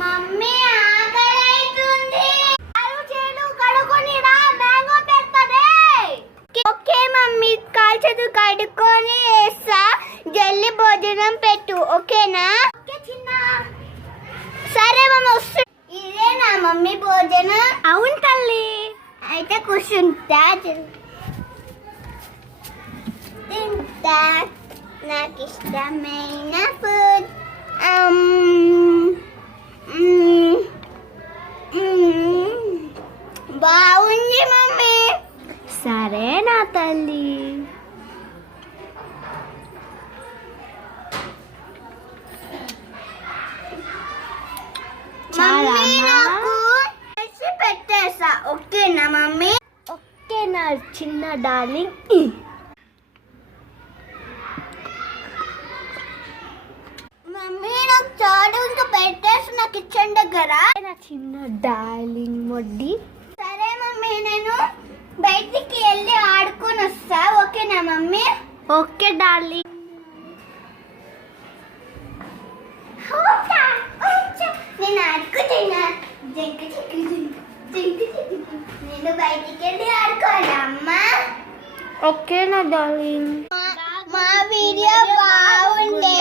Mummy ఆకలైతుంది. కాలు చేతులు కడుక్కొని రా, మ్యాంగో పెడతదే. ఓకే మమ్మీ, కాలు చేతులు కడుక్కొని వేస్తా. జల్లి భోజనం పెట్టు, ఓకేనా? ఓకే చిన్న. సరే మమ్మీ వస్తు. ఇదేనా మమ్మీ భోజనం? అవును తల్లి. అయితే కూర్చుంటా. తింటా నాకు ఇష్టమైన ఫుడ్. బాగుంది మమ్మీ. సరే నా తల్లి. మమ్మీ నాకు పెట్టేసా, ఓకేనా మమ్మీ? ఓకే నా చిన్న డార్లింగ్. మమ్మీ నాకు చాడు ఇంకా పెట్టేసి నా కిచెన్ దగ్గర. నా చిన్న డార్లింగ్ మొడ్డి. సరే మమ్మీ, నేను బయటికి వెళ్ళి ఆడుకొని వస్తా, ఓకేనా మమ్మీ? Okay darling. నేను ఆడుకుంటున్నా. నేను బయటికి వెళ్ళి ఆడుకోవాలి అమ్మా. ఓకే నా డార్లింగ్. మా వీడియో బాగుండే.